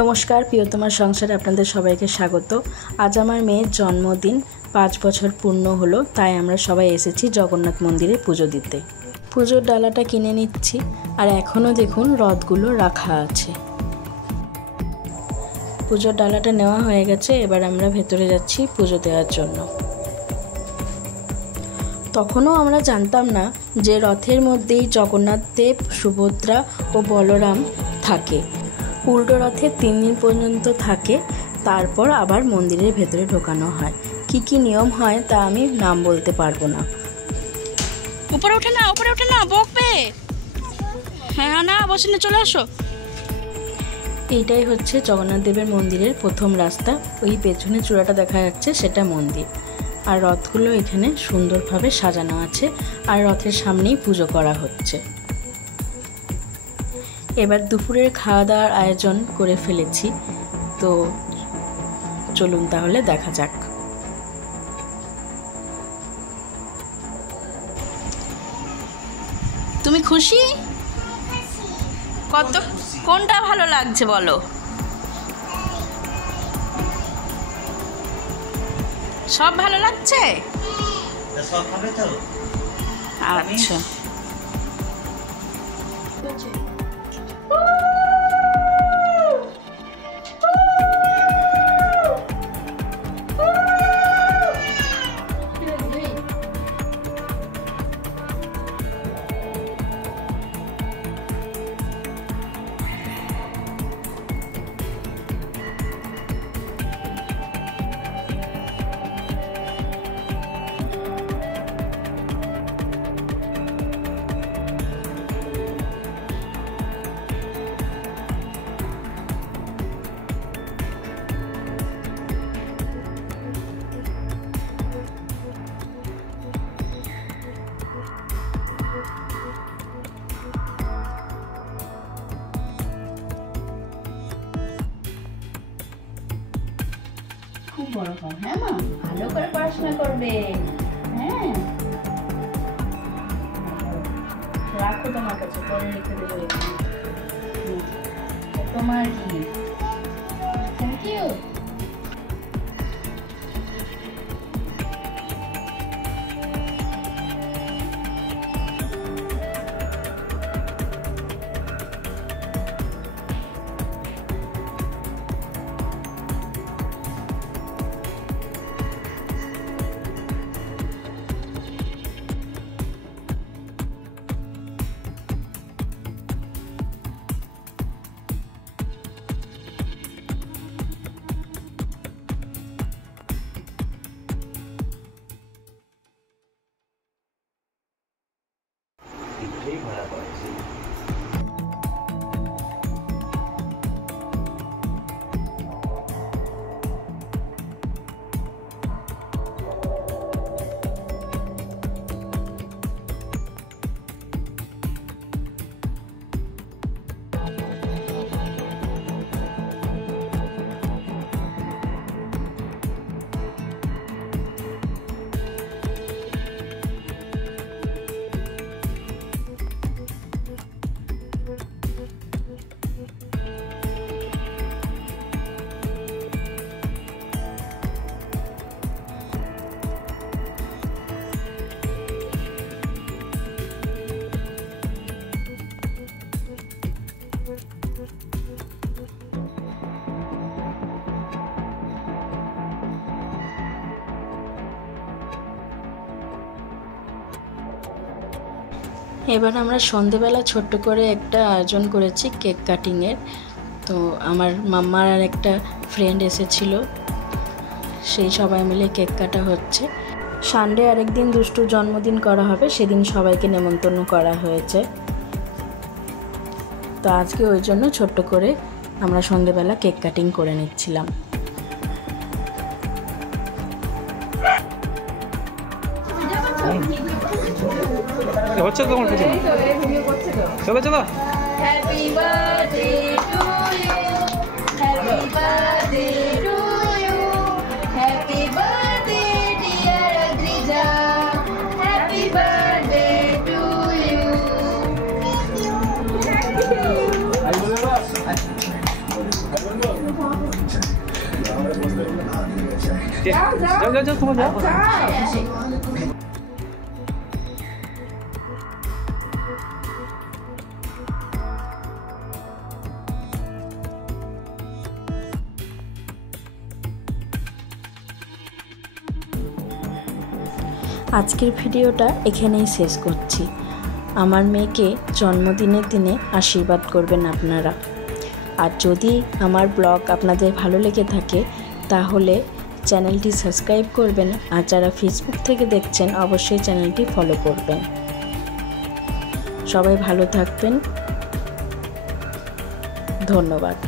নমস্কার, প্রিয়তমার সংসারে আপনাদের সবাইকে স্বাগত। আজ আমার মেয়ের জন্মদিন, 5 বছর পূর্ণ হলো, তাই আমরা সবাই এসেছি জগন্নাথ মন্দিরে পুজো দিতে। পুজোর ডালাটা কিনে নিচ্ছি, আর এখনও দেখুন রথগুলো রাখা আছে। পুজোর ডালাটা নেওয়া হয়ে গেছে, এবার আমরা ভেতরে যাচ্ছি পুজো দেওয়ার জন্য। তখনও আমরা জানতাম না যে রথের মধ্যেই জগন্নাথ দেব, সুভদ্রা ও বলরাম থাকে। উল্টো রথে 3 দিন পর্যন্ত থাকে, তারপর আবার মন্দিরের ভেতরে ঢোকানো হয়। কি কি নিয়ম হয় তা আমি নাম বলতে পারবো না। উপরে ওঠে না, বকবে। হ্যাঁ না, বসে না, চলে আসো। এইটাই হচ্ছে জগন্নাথ দেবের মন্দিরের প্রথম রাস্তা। ওই পেছনে চূড়াটা দেখা যাচ্ছে, সেটা মন্দির। আর রথগুলো এখানে সুন্দরভাবে সাজানো আছে, আর রথের সামনেই পুজো করা হচ্ছে। এবার দুপুরের খাওয়া দাওয়ার আয়োজন করে ফেলেছি, তো চলুন তাহলে দেখা যাক। তুমি খুশি? কত কোনটা ভালো লাগছে বলো? সব ভালো লাগছে? আচ্ছা, খুব বড় হয়। হ্যাঁ মা, ভালো করে পড়াশোনা করবে। হ্যাঁ, রাখো তোমার কাছে, পরে রেখে দেবো। তোমার কি? Thank you. এবার আমরা সন্ধেবেলা ছোট্ট করে একটা আয়োজন করেছি কেক কাটিংয়ের। তো আমার মাম্মার আর একটা ফ্রেন্ড এসেছিল, সেই সবাই মিলে কেক কাটা হচ্ছে। সানডে আরেকদিন দুষ্টুর জন্মদিন করা হবে, সেদিন সবাইকে নেমন্তন্ন করা হয়েছে। তো আজকে ওই জন্য ছোট্ট করে আমরা সন্ধেবেলা কেক কাটিং করে নিচ্ছিলাম। হচ্ছে তো তোমার পিছনে, চলো চলো। Happy birthday to you, happy birthday to you, happy birthday dear Adrija, happy birthday to you. যাও যাও যাও তোমার যাও। আজকের ভিডিওটা এখানেই শেষ করছি। আমার মেয়েকে জন্মদিনের দিনে আশীর্বাদ করবেন আপনারা। আর যদি আমার ব্লগ আপনাদের ভালো লেগে থাকে তাহলে চ্যানেলটি সাবস্ক্রাইব করবেন, আর যারা ফেসবুক থেকে দেখছেন অবশ্যই চ্যানেলটি ফলো করবেন। সবাই ভালো থাকবেন, ধন্যবাদ।